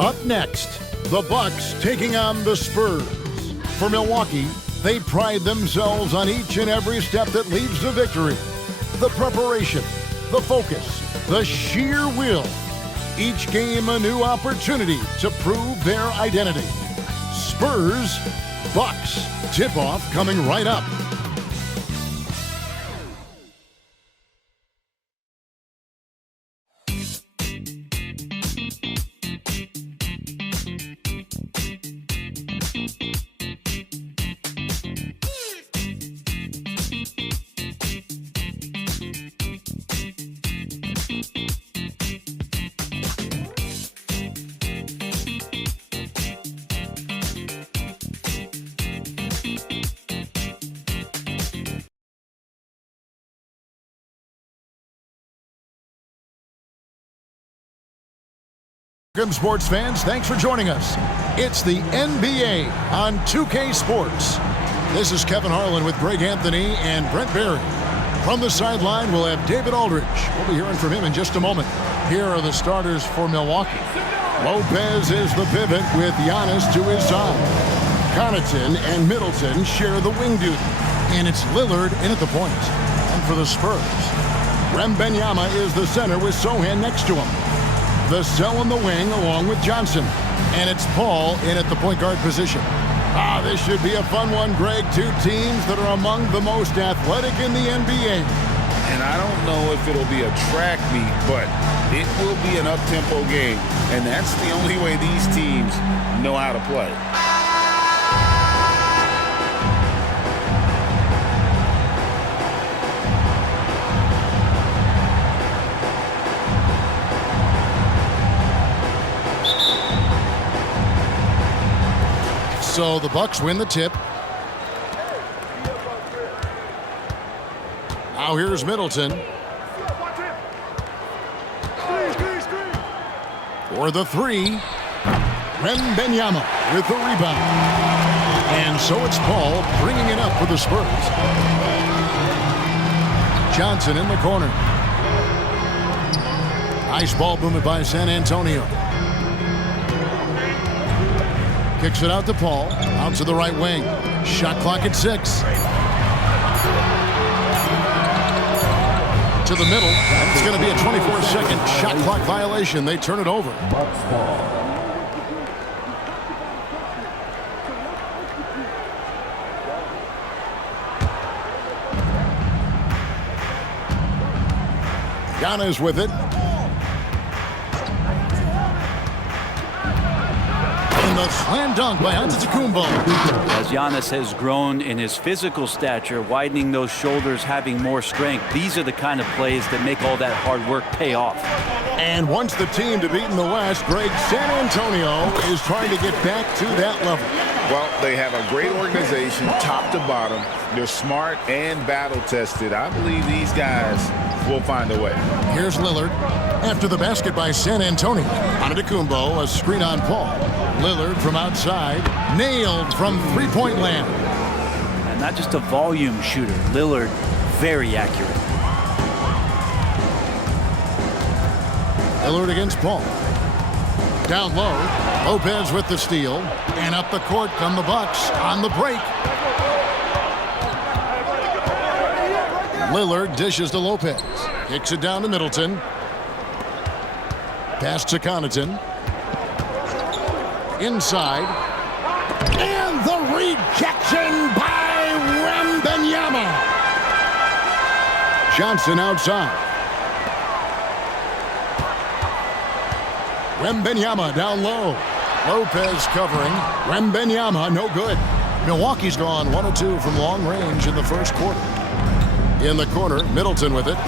Up next, the Bucks taking on the Spurs. For Milwaukee, they pride themselves on each and every step that leads to victory. The preparation, the focus, the sheer will. Each game a new opportunity to prove their identity. Spurs, Bucks. Tip-off coming right up. Welcome, sports fans. Thanks for joining us. It's the NBA on 2K Sports. This is Kevin Harlan with Greg Anthony and Brent Barry. From the sideline, we'll have David Aldridge. We'll be hearing from him in just a moment. Here are the starters for Milwaukee. Lopez is the pivot with Giannis to his side. Connaughton and Middleton share the wing duty. And it's Lillard in at the point. And for the Spurs, Wembanyama is the center with Sohan next to him. Vassell in the wing along with Johnson. And it's Paul in at the point guard position. This should be a fun one, Greg. Two teams that are among the most athletic in the NBA. And I don't know if it'll be a track meet, but it will be an up-tempo game. And that's the only way these teams know how to play. So the Bucks win the tip. Now here's Middleton. For the three. Wembanyama with the rebound. And so it's Paul bringing it up for the Spurs. Johnson in the corner. Nice ball movement by San Antonio. Kicks it out to Paul. Out to the right wing. Shot clock at 6. To the middle. It's going to be a 24-second shot clock violation. They turn it over. Giannis with it. The slam dunk by Antetokounmpo. As Giannis has grown in his physical stature, widening those shoulders, having more strength, these are the kind of plays that make all that hard work pay off. And once the team to beat in the West, Greg, San Antonio is trying to get back to that level. Well, they have a great organization, top to bottom. They're smart and battle-tested. I believe these guys will find a way. Here's Lillard. After the basket by San Antonio. Antetokounmpo, a screen on Paul. Lillard from outside. Nailed from three-point land. And not just a volume shooter. Lillard, very accurate. Lillard against Paul. Down low. Lopez with the steal. And up the court come the Bucks on the break. Lillard dishes to Lopez. Kicks it down to Middleton. Pass to Connaughton. Inside. And the rejection by Wembanyama. Johnson outside. Wembanyama down low. Lopez covering. Wembanyama no good. Milwaukee's gone 1 of 2 from long range in the first quarter. In the corner, Middleton with it.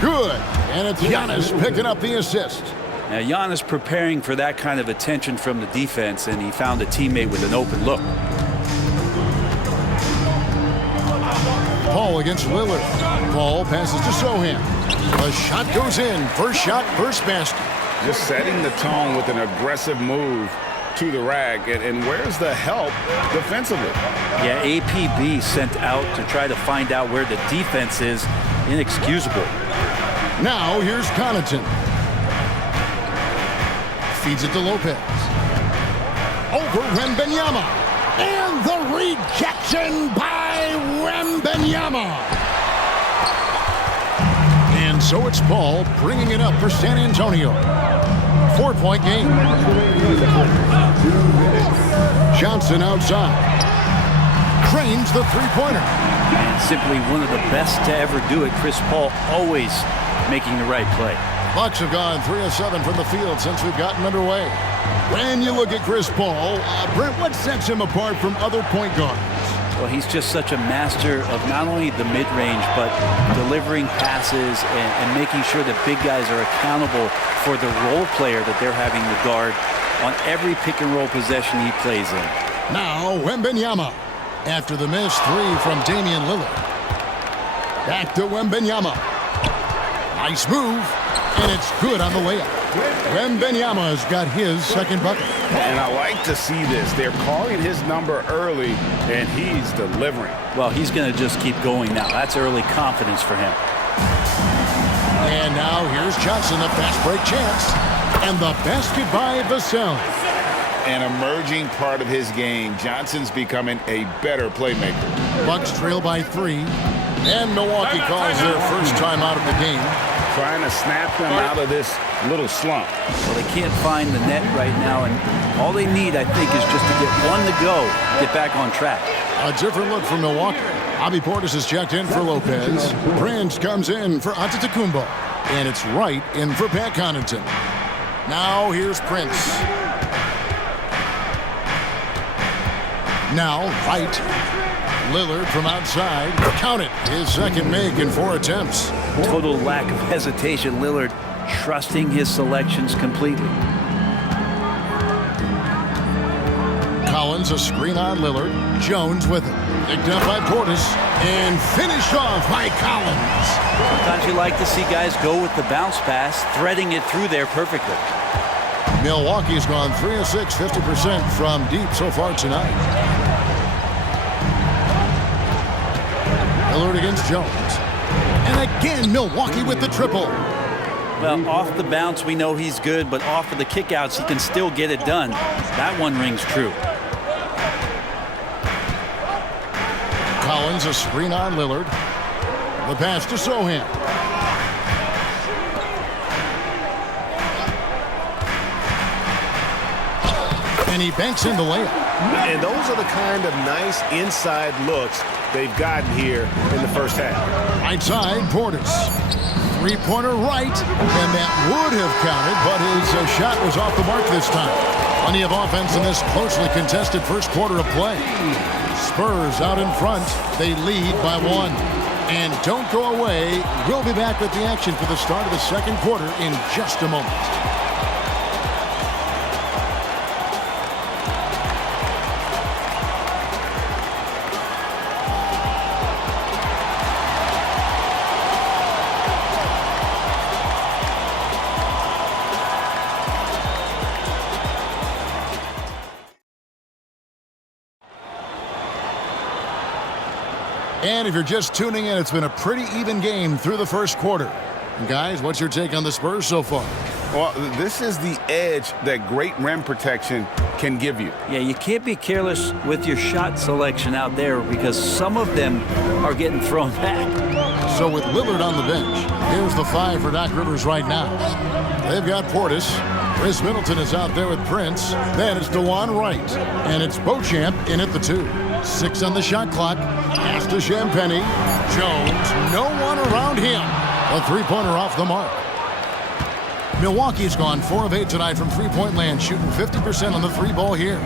Good. And it's Giannis picking up the assist. Now, Giannis preparing for that kind of attention from the defense, and he found a teammate with an open look. Paul against Lillard. Paul passes to Sohan. The shot goes in. First shot, first basket. Just setting the tone with an aggressive move to the rack. And where's the help defensively? Yeah, APB sent out to try to find out where the defense is. Inexcusable. Now here's Connaughton. Feeds it to Lopez. Over Wembanyama. And the rejection by Wembanyama. And so it's Paul bringing it up for San Antonio. 4-point game. Johnson outside. Cranes the three-pointer. And simply one of the best to ever do it. Chris Paul always making the right play. Bucks have gone 3 of 7 from the field since we've gotten underway. When you look at Chris Paul, Brent, what sets him apart from other point guards? Well, he's just such a master of not only the mid-range, but delivering passes and making sure that big guys are accountable for the role player that they're having to guard on every pick-and-roll possession he plays in. Now, Wembanyama. After the missed three from Damian Lillard. Back to Wembanyama. Nice move. And it's good on the layup. Wembanyama has got his second bucket. And I like to see this. They're calling his number early, and he's delivering. Well, he's going to just keep going now. That's early confidence for him. And now here's Johnson, a fast break chance. And the basket by Vassell. An emerging part of his game. Johnson's becoming a better playmaker. Bucks trail by 3. And Milwaukee calls their first time out of the game. Trying to snap them out of this little slump. Well, they can't find the net right now, and all they need, I think, is just to get one to go, get back on track. A different look for Milwaukee. Bobby Portis is checked in for Lopez. Prince comes in for Antetokounmpo. And it's Wright in for Pat Connaughton. Now here's Prince. Now Wright. Lillard from outside. Count it. His second make in 4 attempts. Total lack of hesitation. Lillard trusting his selections completely. Collins a screen on Lillard. Jones with it. Picked up by Portis. And finished off by Collins. Sometimes you like to see guys go with the bounce pass, threading it through there perfectly. Milwaukee's gone 3 of 6, 50% from deep so far tonight. Lillard against Jones. And again, Milwaukee with the triple. Well, off the bounce, we know he's good, but off of the kickouts, he can still get it done. That one rings true. Collins a screen on Lillard. The pass to Sohan. And he banks in the layup. And those are the kind of nice inside looks they've gotten here in the first half. Right side, Portis. Three-pointer right, and that would have counted, but his shot was off the mark this time. Plenty of offense in this closely contested first quarter of play. Spurs out in front. They lead by 1. And don't go away. We'll be back with the action for the start of the second quarter in just a moment. And if you're just tuning in, it's been a pretty even game through the first quarter. And guys, what's your take on the Spurs so far? Well, this is the edge that great rim protection can give you. Yeah, you can't be careless with your shot selection out there because some of them are getting thrown back. So with Lillard on the bench, here's the 5 for Doc Rivers right now. They've got Portis. Chris Middleton is out there with Prince. Then it's DeJuan Wright. And it's Beauchamp in at the 2. 6 on the shot clock. Pass to Champagnie. Jones, no one around him. A three-pointer off the mark. Milwaukee's gone 4 of 8 tonight from three-point land, shooting 50% on the 3-ball here.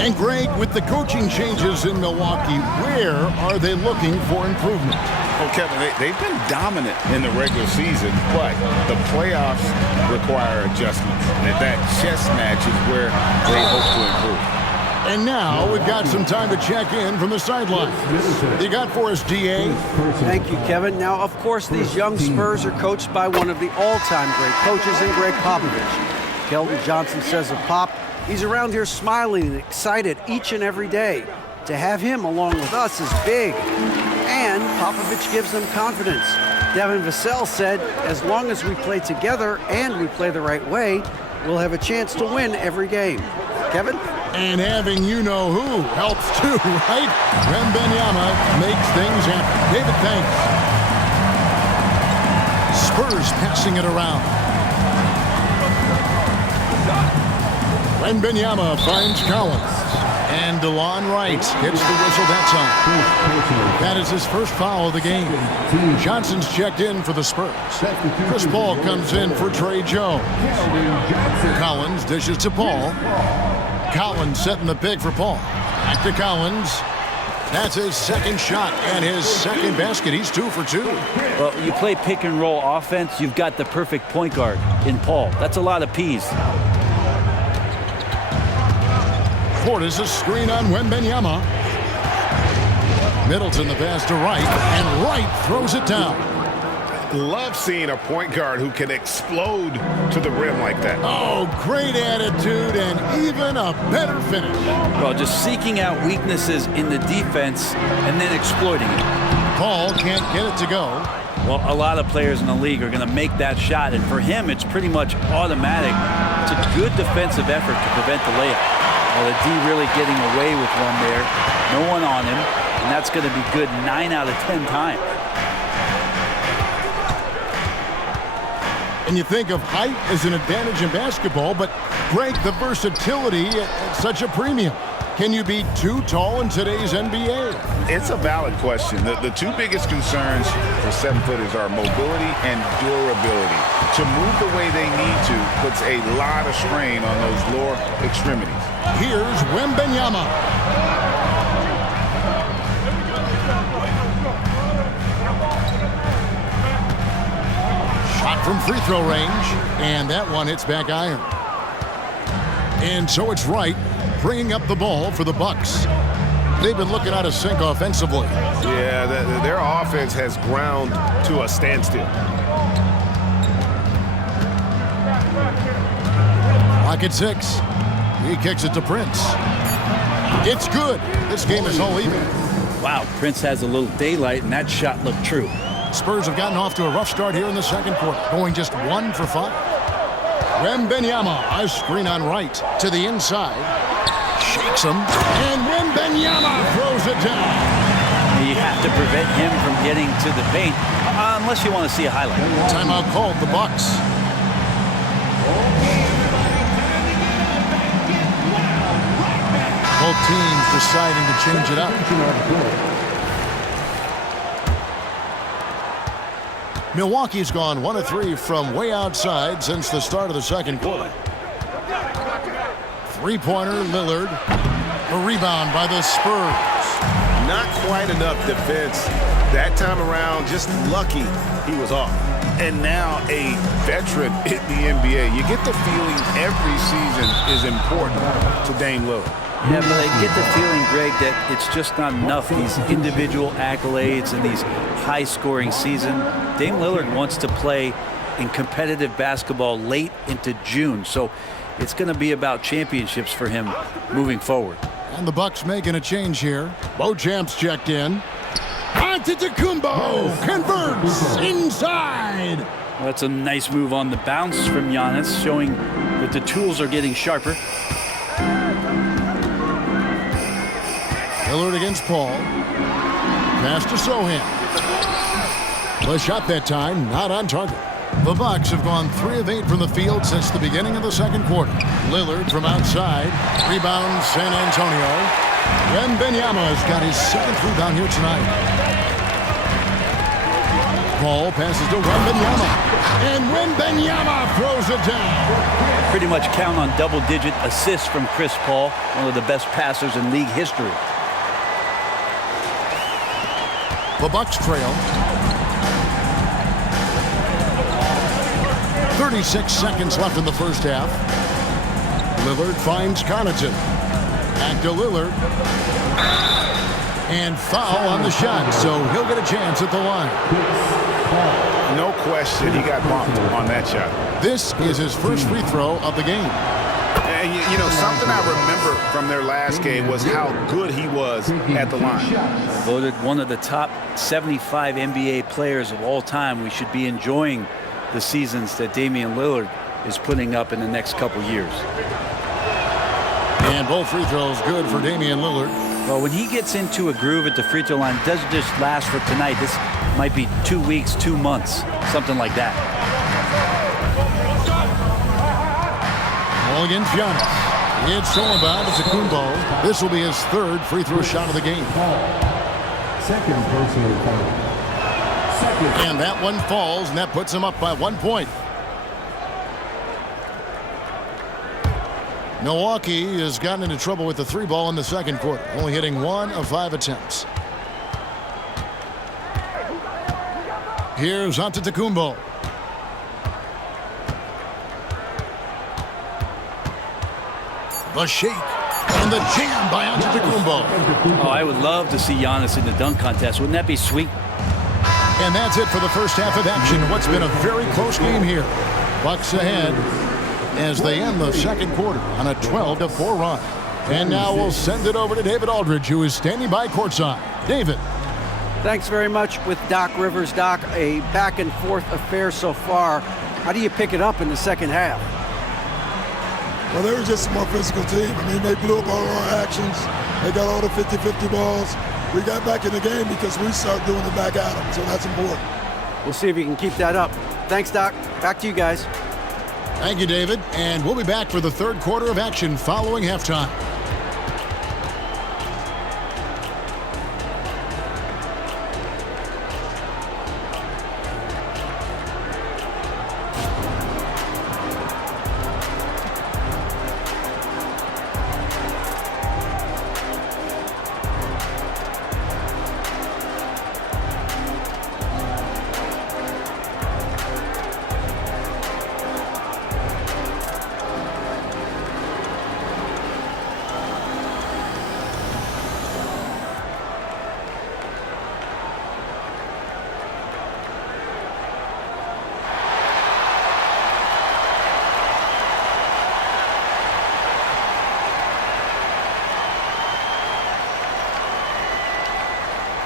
And Greg, with the coaching changes in Milwaukee, where are they looking for improvement? Well, Kevin, they've been dominant in the regular season, but the playoffs require adjustments. And that chess match is where they hope to improve. And now we've got some time to check in from the sideline. You got for us, DA? Thank you, Kevin. Now, of course, these young Spurs are coached by one of the all-time great coaches in Greg Popovich. Keldon Johnson says of Pop, he's around here smiling and excited each and every day. To have him along with us is big. And Popovich gives them confidence. Devin Vassell said, as long as we play together and we play the right way, will have a chance to win every game. Kevin? And having you-know-who helps too, right? Wembanyama makes things happen. David, thanks. Spurs passing it around. Wembanyama finds Collins. And DeLon Wright hits the whistle that time. That is his first foul of the game. Johnson's checked in for the Spurs. Chris Paul comes in for Trey Jones. Collins dishes to Paul. Collins setting the pick for Paul. Back to Collins. That's his second shot and his second basket. He's 2 for 2. Well, you play pick and roll offense, you've got the perfect point guard in Paul. That's a lot of P's. Portis a screen on Wembanyama. Middleton the pass to Wright, and Wright throws it down. Love seeing a point guard who can explode to the rim like that. Oh, great attitude and even a better finish. Well, just seeking out weaknesses in the defense and then exploiting it. Paul can't get it to go. Well, a lot of players in the league are going to make that shot, and for him, it's pretty much automatic. It's a good defensive effort to prevent the layup. Well, the D really getting away with one there. No one on him, and that's going to be good 9 out of 10 times. And you think of height as an advantage in basketball, but Greg, the versatility at such a premium. Can you be too tall in today's NBA? It's a valid question. The two biggest concerns for 7-footers are mobility and durability. To move the way they need to puts a lot of strain on those lower extremities. Here's Wembanyama. Shot from free throw range, and that one hits back iron. And so it's Wright bringing up the ball for the Bucks. They've been looking out of sync offensively. Yeah, their offense has ground to a standstill. Lock at 6. He kicks it to Prince. It's good. This game is all even. Wow, Prince has a little daylight, and that shot looked true. Spurs have gotten off to a rough start here in the second quarter, going just 1 for 5. Wembanyama, a screen on Wright to the inside. Shakes him, and Wembanyama throws it down. You have to prevent him from getting to the paint, unless you want to see a highlight. Timeout called, the Bucks. Both teams deciding to change it up. Milwaukee's gone 1 of 3 from way outside since the start of the second quarter. Three-pointer, Lillard. A rebound by the Spurs. Not quite enough defense that time around. Just lucky he was off. And now a veteran in the NBA. You get the feeling every season is important to Dame Lillard. Yeah, but I get the feeling, Greg, that it's just not enough, these individual accolades and these high-scoring season. Dame Lillard wants to play in competitive basketball late into June, so it's going to be about championships for him moving forward. And the Bucks making a change here. Beauchamp's checked in. Antetokounmpo converts inside. Well, that's a nice move on the bounce from Giannis, showing that the tools are getting sharper. Lillard against Paul. Pass to Sohan. The shot that time, not on target. The Bucks have gone 3 of 8 from the field since the beginning of the second quarter. Lillard from outside. Rebound San Antonio. Wembanyama has got his 7th rebound here tonight. Paul passes to Wembanyama. And Wembanyama throws it down. Pretty much count on double-digit assists from Chris Paul, one of the best passers in league history. The Bucks trail. 36 seconds left in the first half. Lillard finds Connaughton. Back to Lillard. And foul on the shot, so he'll get a chance at the line. No question, he got bumped on that shot. This is his first free throw of the game. And you know, something I remember from their last game was how good he was at the line. Voted one of the top 75 NBA players of all time. We should be enjoying the seasons that Damian Lillard is putting up in the next couple years. And both free throws good for Damian Lillard. Well, when he gets into a groove at the free throw line, it doesn't just last for tonight. This might be 2 weeks, 2 months, something like that. Ball against Giannis. It's all about Antetokounmpo. This will be his 3rd free throw shot of the game. Second personal foul. And that one falls, and that puts him up by 1 point. Milwaukee has gotten into trouble with the 3 ball in the second quarter, only hitting 1 of 5 attempts. Here's Antetokounmpo. The shake and the jam by Antetokounmpo. Oh, I would love to see Giannis in the dunk contest. Wouldn't that be sweet? And that's it for the first half of action. What's been a very close game here. Bucks ahead as they end the second quarter on a 12-4 run. And now we'll send it over to David Aldridge, who is standing by courtside. David. Thanks very much with Doc Rivers. Doc, a back-and-forth affair so far. How do you pick it up in the second half? Well, they were just a more physical team. I mean, they blew up all our actions. They got all the 50-50 balls. We got back in the game because we started doing the back at them, so that's important. We'll see if you can keep that up. Thanks, Doc. Back to you guys. Thank you, David. And we'll be back for the third quarter of action following halftime.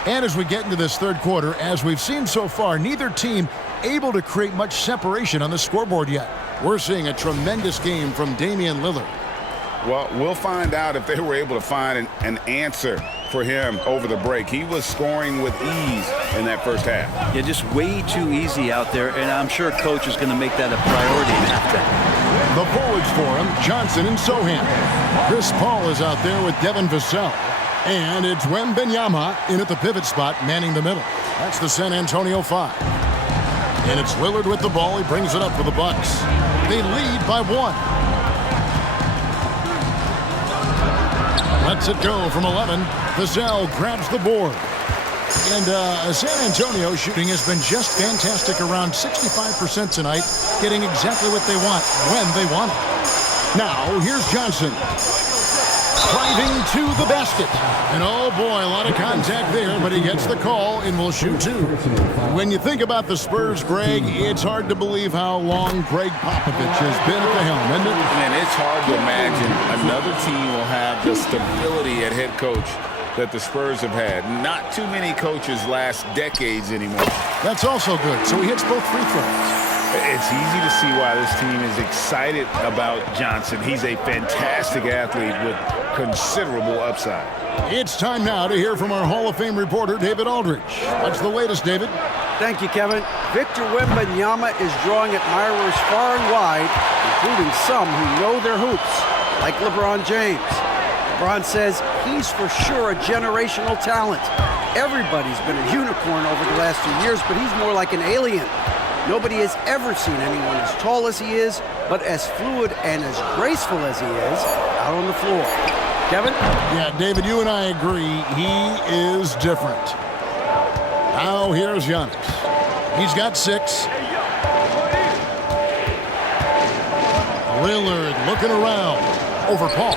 And as we get into this third quarter, as we've seen so far, neither team able to create much separation on the scoreboard yet. We're seeing a tremendous game from Damian Lillard. Well, we'll find out if they were able to find an answer for him over the break. He was scoring with ease in that first half. Yeah, just way too easy out there, and I'm sure Coach is going to make that a priority in halftime. The forwards for him, Johnson and Sohan. Chris Paul is out there with Devin Vassell. And it's Wembanyama in at the pivot spot, manning the middle. That's the San Antonio 5. And it's Lillard with the ball. He brings it up for the Bucks. They lead by 1. Lets it go from 11. Vassell grabs the board. And San Antonio shooting has been just fantastic, around 65% tonight, getting exactly what they want when they want it. Now, here's Johnson. Driving to the basket. And oh boy, a lot of contact there, but he gets the call and will shoot 2. When you think about the Spurs, Greg, it's hard to believe how long Greg Popovich has been at the helm, isn't it? Man, it's hard to imagine another team will have the stability at head coach that the Spurs have had. Not too many coaches last decades anymore. That's also good. So he hits both free throws. It's easy to see why this team is excited about Johnson. He's a fantastic athlete with considerable upside. It's time now to hear from our Hall of Fame reporter, David Aldridge. What's the latest, David? Thank you, Kevin. Victor Wembanyama is drawing admirers far and wide, including some who know their hoops, like LeBron James. LeBron says he's for sure a generational talent. Everybody's been a unicorn over the last 2 years, but he's more like an alien. Nobody has ever seen anyone as tall as he is, but as fluid and as graceful as he is out on the floor. Kevin? Yeah, David, you and I agree. He is different. Now here's Giannis. He's got 6. Lillard looking around over Paul.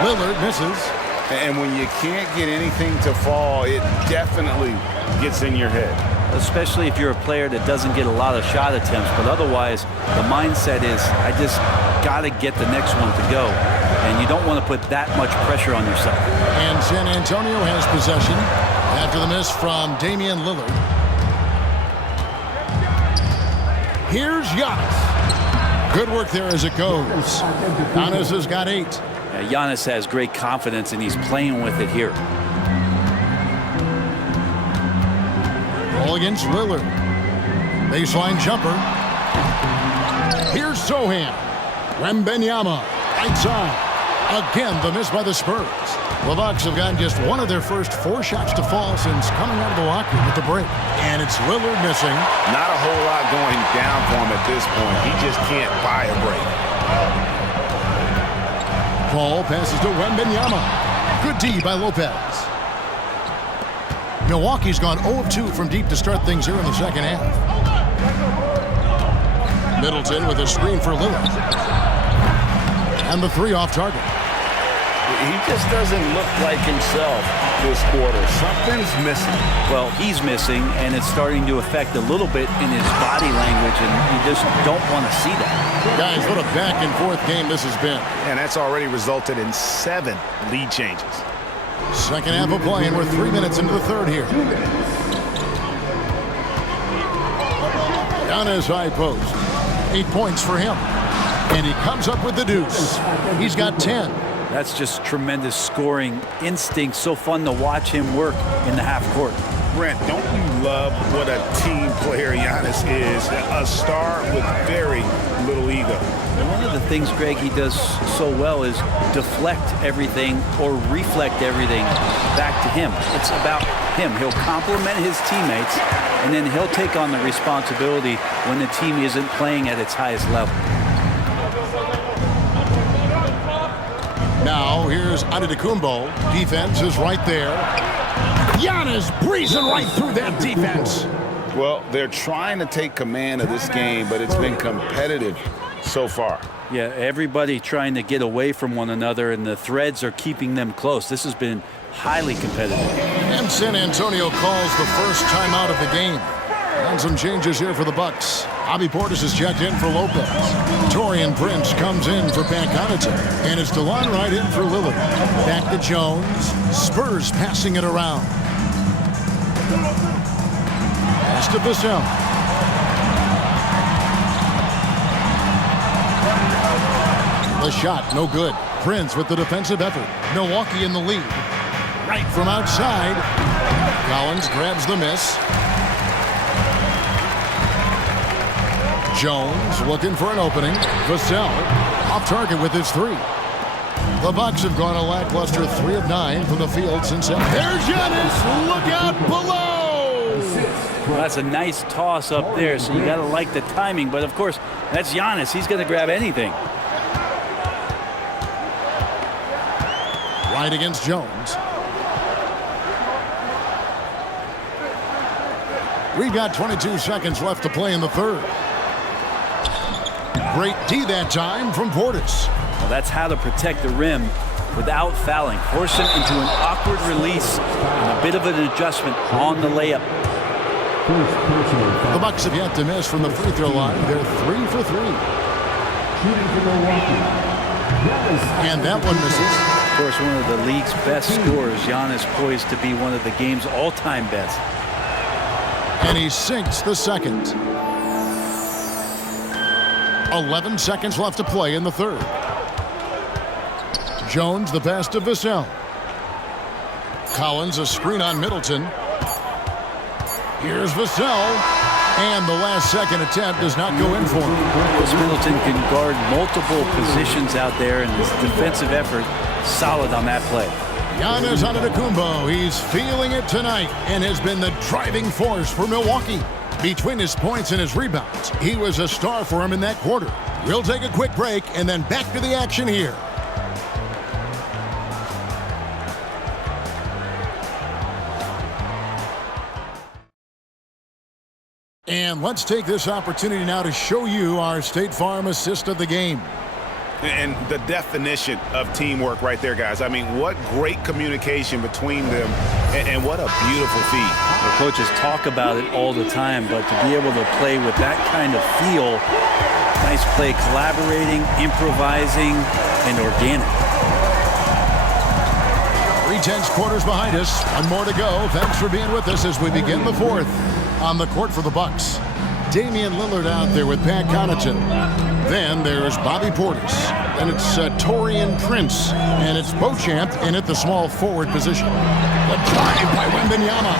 Lillard misses. And when you can't get anything to fall, it definitely gets in your head. Especially if you're a player that doesn't get a lot of shot attempts, but otherwise the mindset is, I just got to get the next one to go, and you don't want to put that much pressure on yourself. And San Antonio has possession after the miss from Damian Lillard. Here's Giannis. Good work there as it goes. Giannis has got 8. Giannis has great confidence, and he's playing with it here. Ball against Lillard. Baseline jumper. Here's Sohan. Wembanyama. Right side. Again, the miss by the Spurs. The Bucks have gotten just one of their first 4 shots to fall since coming out of the locker with the break. And it's Lillard missing. Not a whole lot going down for him at this point. He just can't buy a break. Ball passes to Wembanyama. Good D by Lopez. Milwaukee's gone 0 of 2 from deep to start things here in the second half. Middleton with a screen for Lillard. And the 3 off target. He just doesn't look like himself this quarter. Something's missing. Well, he's missing, and it's starting to affect a little bit in his body language, and you just don't want to see that. Guys, what a back-and-forth game this has been. And that's already resulted in 7 lead changes. Second half of play, and we're 3 minutes into the third here. Giannis high post. 8 points for him. And he comes up with the deuce. He's got 10. That's just tremendous scoring instinct. So fun to watch him work in the half court. Brent, don't you love what a team player Giannis is? A star with very little ego. And one of the things, Greg, he does so well is deflect everything or reflect everything back to him. It's about him. He'll compliment his teammates, and then he'll take on the responsibility when the team isn't playing at its highest level. Now, here's Antetokounmpo. Defense is right there. Giannis breezing right through that defense. Well, they're trying to take command of this game, but it's been competitive so far. Yeah, everybody trying to get away from one another, and the threads are keeping them close. This has been highly competitive. And San Antonio calls the first timeout of the game. And some changes here for the Bucks. Bobby Portis is checked in for Lopez. Taurean Prince comes in for Pat Connaughton. And it's DeLon Wright in for Lillard. Back to Jones. Spurs passing it around. Pass to Vassell. The shot, no good. Prince with the defensive effort. Milwaukee in the lead. Right from outside. Collins grabs the miss. Jones looking for an opening. Vassell off target with his 3. The Bucks have gone a lackluster 3 of 9 from the field since. There's Giannis. Look out below. Well, that's a nice toss up there, so you got to like the timing. But, of course, that's Giannis. He's going to grab anything. Right against Jones. We've got 22 seconds left to play in the third. Great D that time from Portis. Well, that's how to protect the rim without fouling. Force him into an awkward release and a bit of an adjustment on the layup. The Bucks have yet to miss from the free throw line. They're 3 for 3. And that one misses. Of course, one of the league's best scorers. Giannis poised to be one of the game's all-time best. And he sinks the second. 11 seconds left to play in the third. Jones the pass to Vassell. Collins a screen on Middleton. Here's Vassell. And the last second attempt does not go in for him. Chris Middleton can guard multiple positions out there, and his defensive effort solid on that play. Giannis Antetokounmpo, he's feeling it tonight and has been the driving force for Milwaukee. Between his points and his rebounds, he was a star for him in that quarter. We'll take a quick break and then back to the action here. And let's take this opportunity now to show you our State Farm assist of the game. And the definition of teamwork right there, guys. I mean, what great communication between them, and what a beautiful feat. The coaches talk about it all the time, but to be able to play with that kind of feel, nice play, collaborating, improvising, and organic. 3/10 quarters behind us. One more to go. Thanks for being with us as we begin the fourth. On the court for the Bucks, Damian Lillard out there with Pat Connaughton. Then there's Bobby Portis. And it's Taurean Prince. And it's Beauchamp in at the small forward position. The drive by Wembanyama.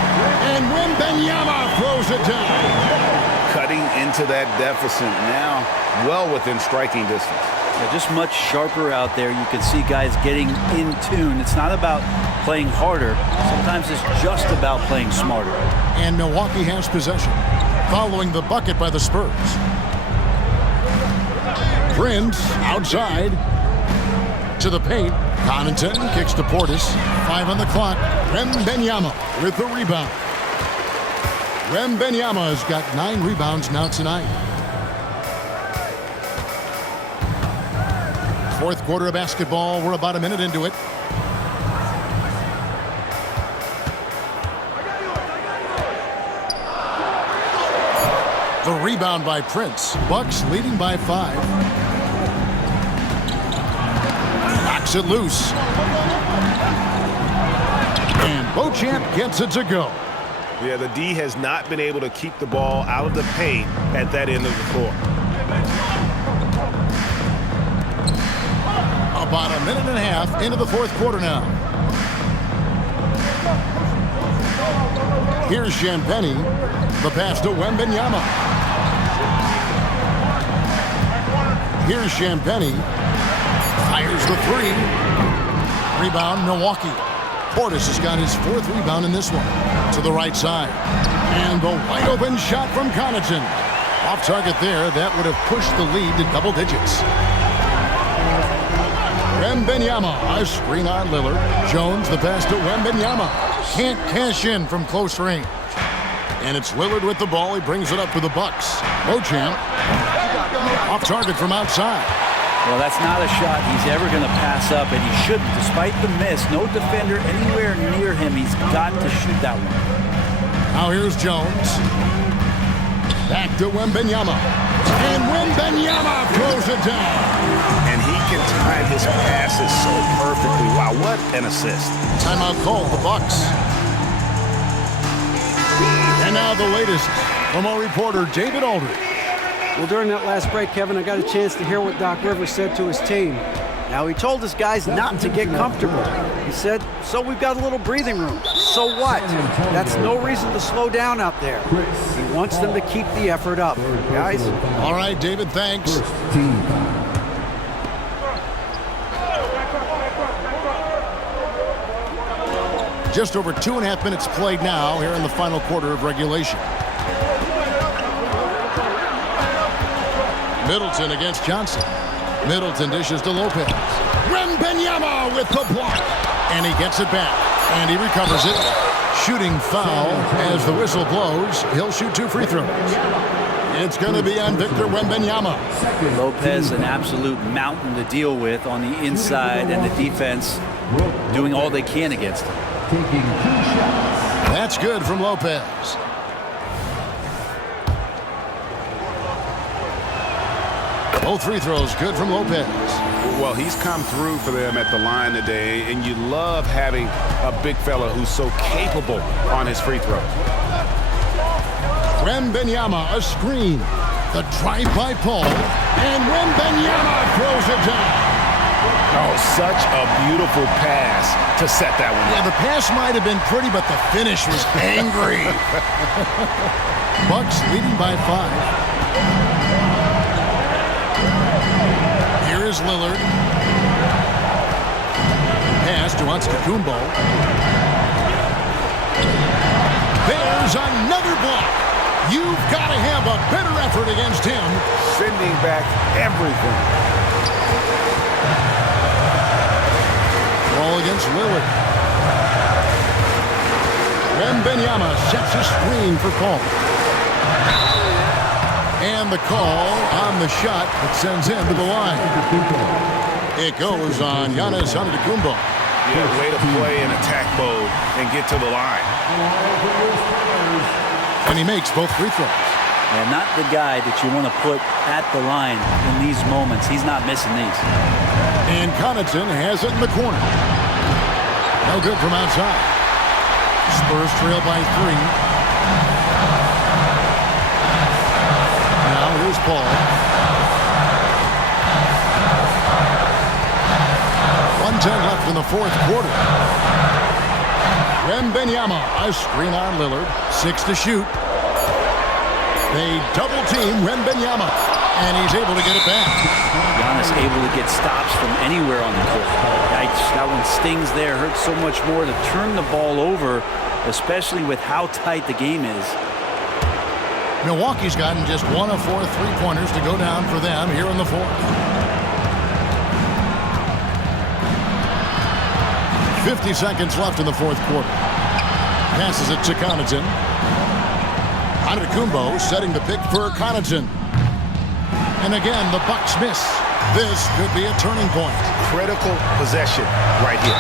And Wembanyama throws it down. Cutting into that deficit now, well within striking distance. Yeah, just much sharper out there. You can see guys getting in tune. It's not about playing harder. Sometimes it's just about playing smarter. And Milwaukee has possession, following the bucket by the Spurs. Prince outside to the paint. Connaughton kicks to Portis. 5 on the clock. Wembanyama with the rebound. Wembanyama has got 9 rebounds now tonight. Fourth quarter of basketball. We're about a minute into it. The rebound by Prince. Bucks leading by 5. Knocks it loose. And Beauchamp gets it to go. Yeah, the D has not been able to keep the ball out of the paint at that end of the court. About a minute and a half into the fourth quarter now. Here's Champagny. The pass to Wembanyama. Here's Champagny. Fires the 3. Rebound, Milwaukee. Portis has got his 4th rebound in this one. To the right side. And the wide open shot from Connaughton. Off target there. That would have pushed the lead to double digits. Wembanyama, a screen on Lillard. Jones, the pass to Wembanyama. Can't cash in from close range. And it's Lillard with the ball. He brings it up for the Bucks. Beauchamp off target from outside. Well, that's not a shot he's ever going to pass up, and he shouldn't. Despite the miss, no defender anywhere near him. He's got to shoot that one. Now here's Jones. Back to Wembanyama. And Wembanyama throws it down. And he can time his passes so perfectly. Wow, what an assist. Timeout called, the Bucks. And now the latest from our reporter, David Aldridge. Well, during that last break, Kevin, I got a chance to hear what Doc Rivers said to his team. Now, he told his guys not to get comfortable. He said, so we've got a little breathing room. So what? That's no reason to slow down out there. He wants them to keep the effort up. Guys? All right, David, thanks. Just over 2.5 minutes played now here in the final quarter of regulation. Middleton against Johnson. Middleton dishes to Lopez. Wembanyama with the block. And he gets it back. And he recovers it. Shooting foul as the whistle blows. He'll shoot 2 free throws. It's going to be on Victor Wembanyama. Lopez, an absolute mountain to deal with on the inside, and the defense doing all they can against him. Taking 2 shots. That's good from Lopez. Both free throws good from Lopez. Well, he's come through for them at the line today, and you love having a big fella who's so capable on his free throw. Wembanyama, a screen. The drive by Paul. And Wembanyama throws it down. Oh, such a beautiful pass to set that one Yeah, up. the pass might have been pretty, but the finish was angry. Bucks leading by 5. Here is Lillard. Pass to Antetokounmpo. There's another block. You've got to have a better effort against him. Sending back everything. Ball against Lillard. Wembanyama sets a screen for Paul. And the call on the shot that sends him to the line. It goes on Giannis Antetokounmpo. Yeah, way to play in attack mode and get to the line. And he makes both free throws. Yeah, not the guy that you want to put at the line in these moments. He's not missing these. And Connaughton has it in the corner. No good from outside. Spurs trail by 3. Now here's Paul. left in the fourth quarter. Wembanyama, a screen on Lillard. 6 to shoot. They double team Wembanyama, and he's able to get it back. Giannis able to get stops from anywhere on the court. Yikes, that one stings there. Hurts so much more to turn the ball over, especially with how tight the game is. Milwaukee's gotten just 1 of 4 three-pointers to go down for them here in the fourth. 50 seconds left in the fourth quarter. Passes it to Connaughton. Antetokounmpo setting the pick for Connaughton. And again, the Bucks miss. This could be a turning point. Critical possession right here.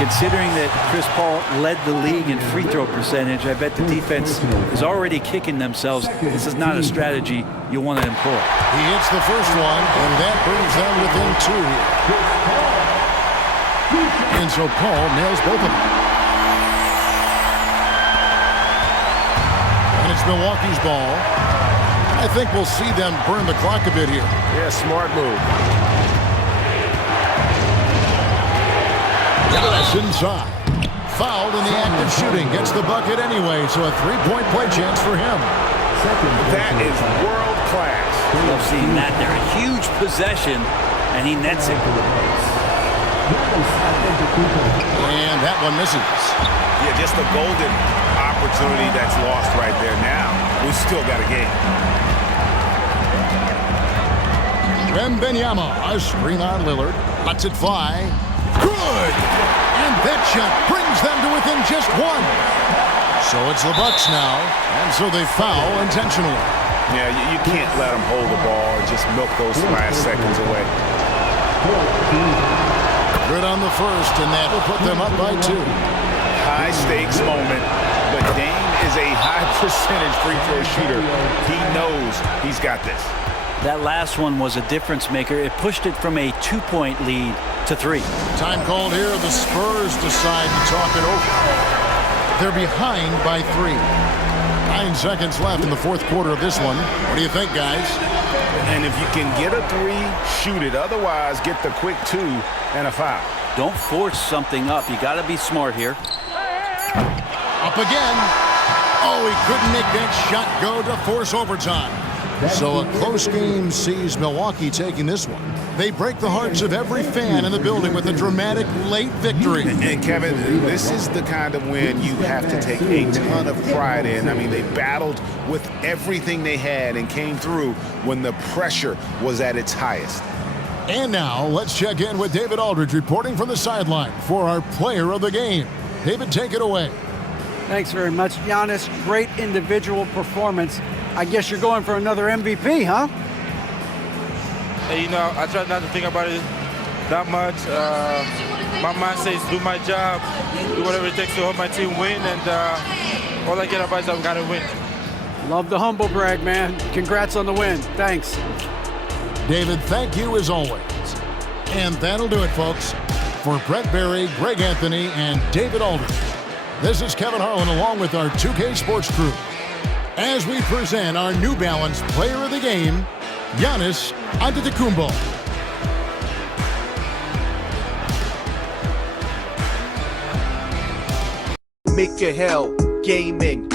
Considering that Chris Paul led the league in free throw percentage, I bet the defense is already kicking themselves. This is not a strategy you want to employ. He hits the first one, and that brings them within 2 here. And so Paul nails both of them. And it's Milwaukee's ball. I think we'll see them burn the clock a bit here. Yeah, smart move. Giannis inside. Fouled in the act of shooting. Gets the bucket anyway, so a three-point play chance for him. That is world class. Love seeing that there. A huge possession, and he nets it. And that one misses. Yeah, just a golden opportunity that's lost right there. Now, we still got a game. Wembanyama, a screen on Lillard. Lets it fly. Good! And that shot brings them to within just 1. So it's the Bucks now, and so they foul intentionally. Yeah, you can't let them hold the ball and just milk those last seconds away. Good on the first, and that will put them up by 2. High-stakes moment, but Dame is a high-percentage free throw shooter. He knows he's got this. That last one was a difference maker. It pushed it from a 2-point lead to 3. Time called here. The Spurs decide to talk it over. They're behind by 3. 9 seconds left in the fourth quarter of this one. What do you think, guys? And if you can get a 3, shoot it. Otherwise, get the quick 2 and a foul. Don't force something up. You got to be smart here. Up again. Oh, he couldn't make that shot go to force overtime. So a close game sees Milwaukee taking this one. They break the hearts of every fan in the building with a dramatic late victory. And Kevin, this is the kind of win you have to take a ton of pride in. I mean, they battled with everything they had and came through when the pressure was at its highest. And now let's check in with David Aldridge reporting from the sideline for our player of the game. David, take it away. Thanks very much, Giannis. Great individual performance. I guess you're going for another MVP, huh? Hey, you know, I try not to think about it that much. My mind says do my job, do whatever it takes to help my team win, and all I get advice is I've got to win. Love the humble brag, man. Congrats on the win. Thanks. David, thank you as always. And that'll do it, folks. For Brent Barry, Greg Anthony, and David Aldridge, this is Kevin Harlan along with our 2K Sports crew as we present our New Balance Player of the Game, Giannis Antetokounmpo. Make your hell gaming.